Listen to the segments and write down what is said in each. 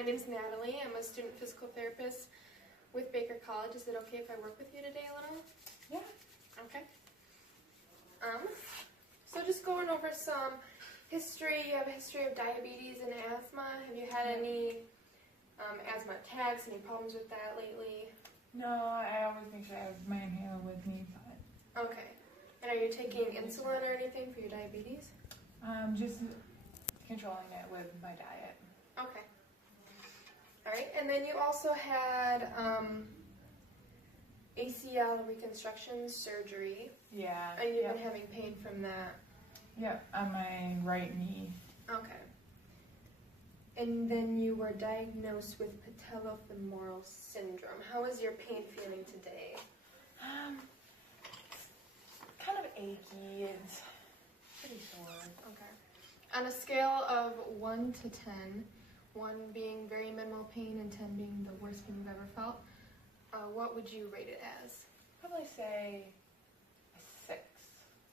My name's Natalie. I'm a student physical therapist with Baker College. Is it okay if I work with you today a little? Yeah. Okay. So just going over some history. You have a history of diabetes and asthma. Have you had any asthma attacks, any problems with that lately? No, I always make sure I have my inhaler with me, but... Okay. And are you taking insulin or anything for your diabetes? Just controlling it with my diet. Okay. Alright, and then you also had ACL reconstruction surgery. Yeah. And you've been having pain from that. Yep, on my right knee. Okay. And then you were diagnosed with patellofemoral syndrome. How is your pain feeling today? Kind of achy and pretty sore. Okay. On a scale of 1 to 10, 1 being very minimal pain and 10 being the worst pain you've ever felt, what would you rate it as? Probably say a 6.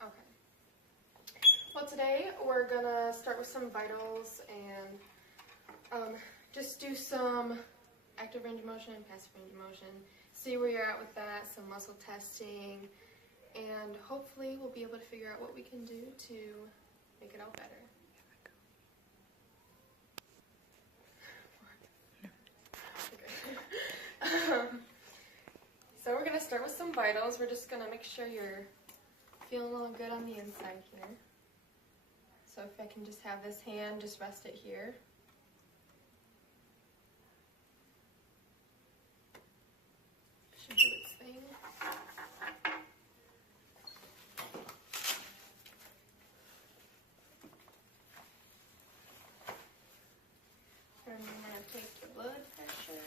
Okay. Well, today we're gonna start with some vitals and just do some active range of motion and passive range of motion. See where you're at with that, some muscle testing, and hopefully we'll be able to figure out what we can do to make it all better. So we're going to start with some vitals. We're just going to make sure you're feeling all good on the inside here. So if I can just have this hand, just rest it here. Should do its thing. And I'm going to take your blood pressure.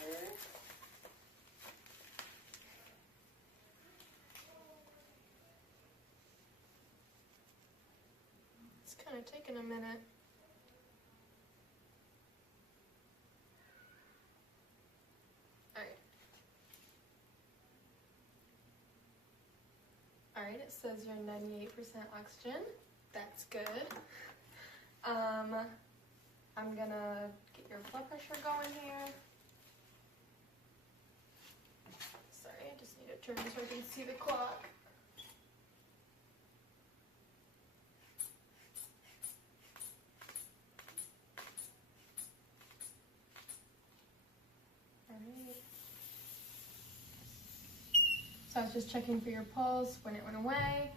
It's kind of taking a minute. Alright, it says you're 98% oxygen. That's good. I'm gonna get your blood pressure going here. Sorry, I just need to turn so I can see the clock. Alright. So I was just checking for your pulse when it went away.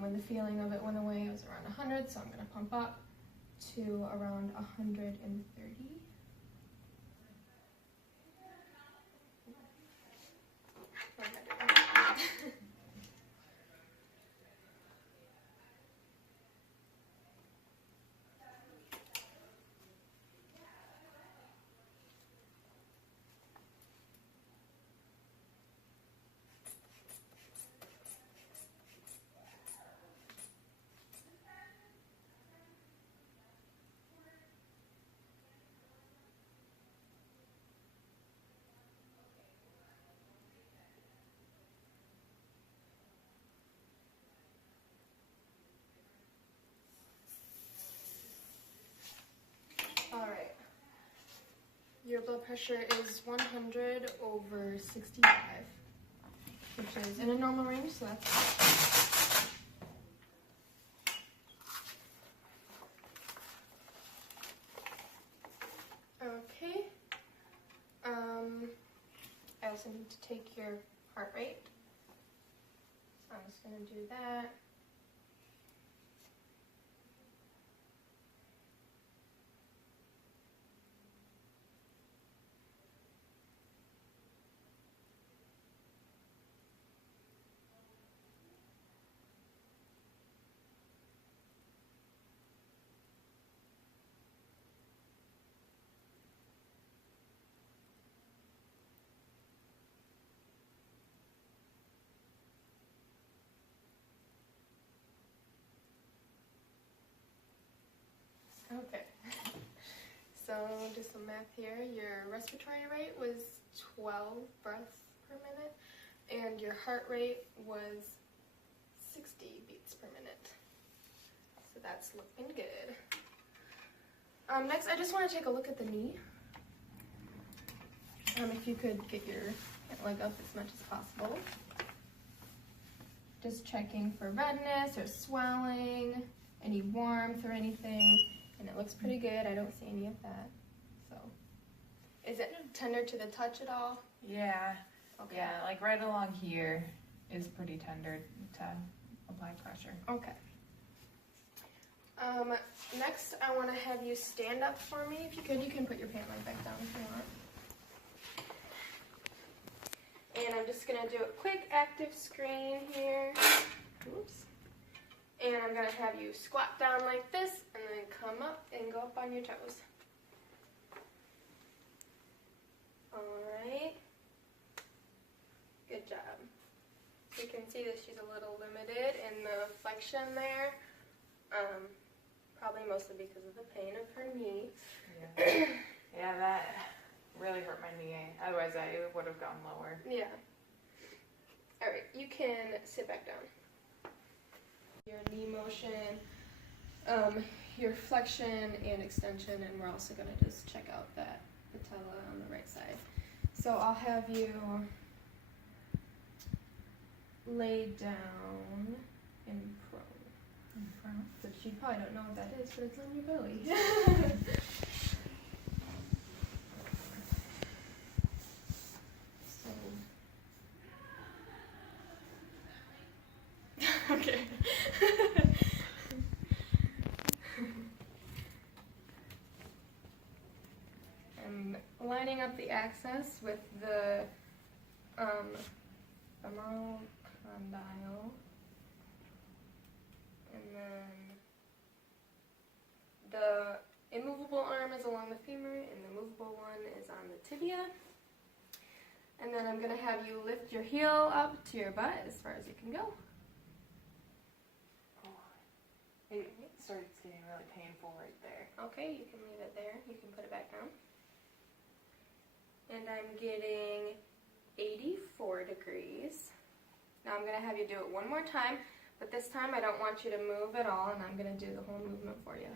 When the feeling of it went away, it was around 100, so I'm going to pump up to around 130. What am I doing? Alright, your blood pressure is 100 over 65, which is in a normal range, so that's okay. I also need to take your heart rate, so I'm just going to do that. Okay, so do some math here. Your respiratory rate was 12 breaths per minute, and your heart rate was 60 beats per minute. So that's looking good. Next, I just want to take a look at the knee. If you could get your leg up as much as possible. Just checking for redness or swelling, any warmth or anything, and it looks pretty good. I don't see any of that. So, is it tender to the touch at all? Yeah. Okay. Yeah, like right along here is pretty tender to apply pressure. Okay. Next, I want to have you stand up for me. If you could, you can put your pant leg back down if you want. And I'm just going to do a quick active screen here. Oops. And I'm going to have you squat down like this and then come up and go up on your toes. Alright. Good job. You can see that she's a little limited in the flexion there. Probably mostly because of the pain of her knee. Yeah. Yeah, that really hurt my knee. Otherwise, I would have gone lower. Yeah. Alright, you can sit back down. Your knee motion, your flexion and extension, and we're also going to just check out that patella on the right side. So I'll have you lay down in prone. Which you probably don't know what that is, but it's on your belly. So. Okay. I'm lining up the axis with the femoral condyle. And then the immovable arm is along the femur and the movable one is on the tibia. And then I'm going to have you lift your heel up to your butt as far as you can go. Oh, it starts getting really painful right there. Okay, you can leave it there. You can put it back down. And I'm getting 84 degrees. Now I'm going to have you do it one more time. But this time I don't want you to move at all, and I'm going to do the whole movement for you.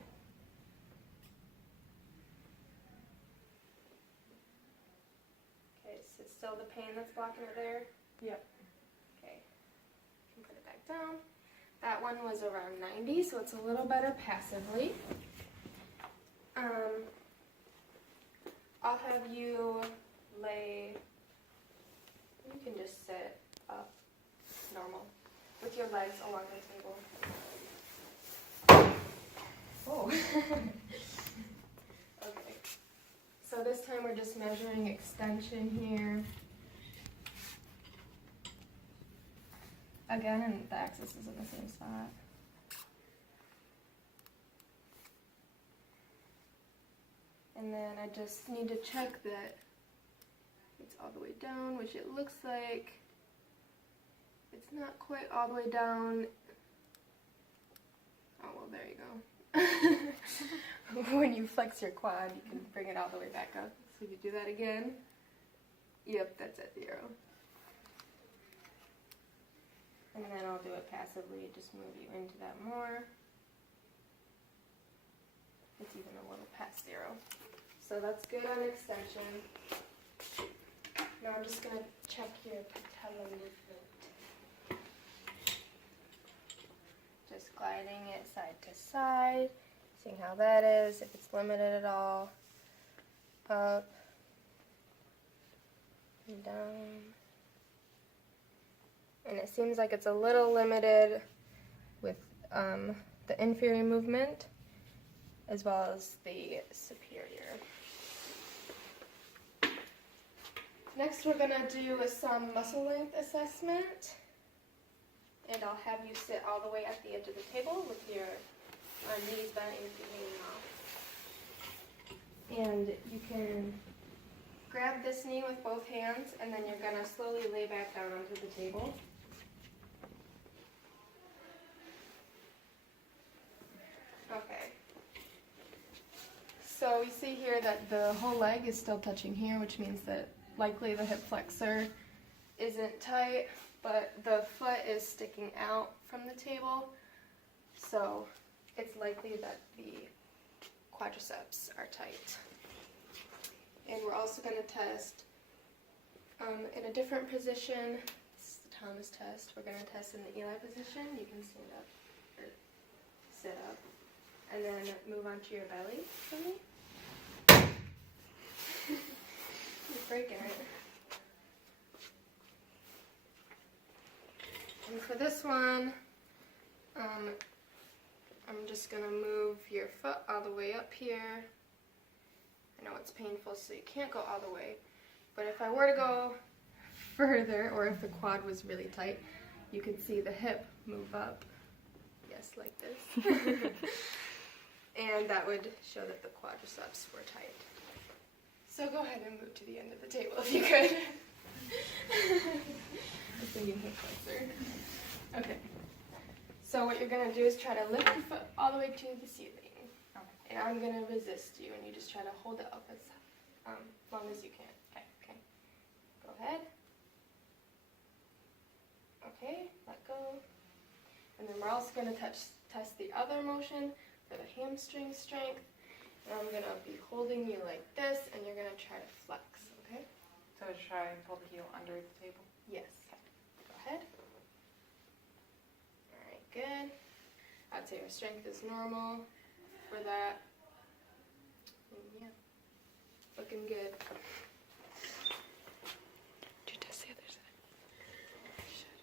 Okay, so it's still the pain that's blocking it there? Yep. Okay, you can put it back down. That one was around 90, so it's a little better passively. I'll have you lay, you can just sit up normal, with your legs along the table. Oh. Okay. So this time we're just measuring extension here. Again, the axis is in the same spot. And then I just need to check that it's all the way down, which it looks like. It's not quite all the way down. Oh, well, there you go. When you flex your quad, you can bring it all the way back up. So if you do that again, yep, that's at 0. And then I'll do it passively, just move you into that more. It's even a little past 0. So that's good on extension. Now I'm just going to check your patella movement. Just gliding it side to side, seeing how that is, if it's limited at all. Up and down. And it seems like it's a little limited with the inferior movement as well as the superior. Next we're going to do some muscle length assessment. And I'll have you sit all the way at the edge of the table with your knees bent and feet hanging off. And you can grab this knee with both hands, and then you're going to slowly lay back down onto the table. Okay. So we see here that the whole leg is still touching here, which means that likely the hip flexor isn't tight, but the foot is sticking out from the table, so it's likely that the quadriceps are tight. And we're also going to test In a different position, this is the Thomas test. We're going to test in the Eli position. You can stand up or sit up. And then move onto your belly for me. You're breaking it. And for this one, I'm just going to move your foot all the way up here. I know it's painful, so you can't go all the way. But if I were to go further, or if the quad was really tight, you could see the hip move up. Yes, like this. And that would show that the quadriceps were tight. So go ahead and move to the end of the table if you could. I'm thinking hip flexor. Okay. So what you're going to do is try to lift your foot all the way to the ceiling. Okay. And I'm going to resist you, and you just try to hold it up as long as you can. Okay. Go ahead. Okay, let go. And then we're also going to test the other motion for the hamstring strength. And I'm going to be holding you like this, and you're going to try to flex, okay? So try and pull the heel under the table. Yes. Go ahead. All right, good. I'd say your strength is normal for that. And yeah, looking good. Did you test the other side? You should.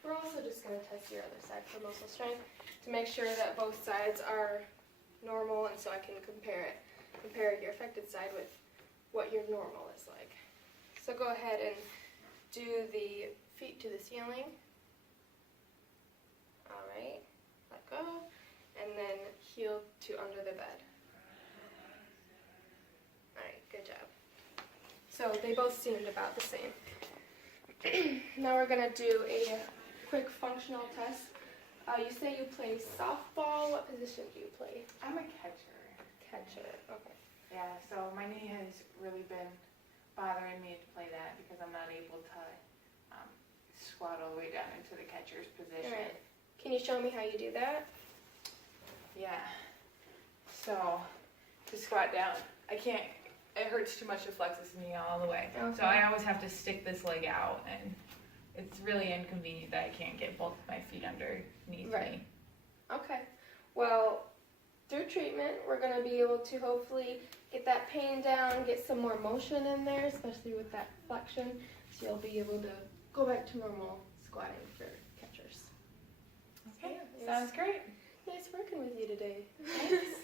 We're also just going to test your other side for muscle strength to make sure that both sides are normal, and so I can compare your affected side with what your normal is like. So go ahead and do the feet to the ceiling. All right, let go, and then heel to under the bed. All right, good job. So they both seemed about the same. Now we're gonna do a quick functional test. You say you play softball. What position do you play? I'm a catcher. Catcher. Okay. Yeah, so my knee has really been bothering me to play that because I'm not able to squat all the way down into the catcher's position. All right. Can you show me how you do that? Yeah. So to squat down, I can't. It hurts too much to flex this knee all the way. Okay. So I always have to stick this leg out, and it's really inconvenient that I can't get both of my feet underneath Right. me. Okay. Well, through treatment, we're going to be able to hopefully get that pain down, get some more motion in there, especially with that flexion, so you'll be able to go back to normal squatting for catchers. Okay, Yeah, sounds great. Nice working with you today. Thanks.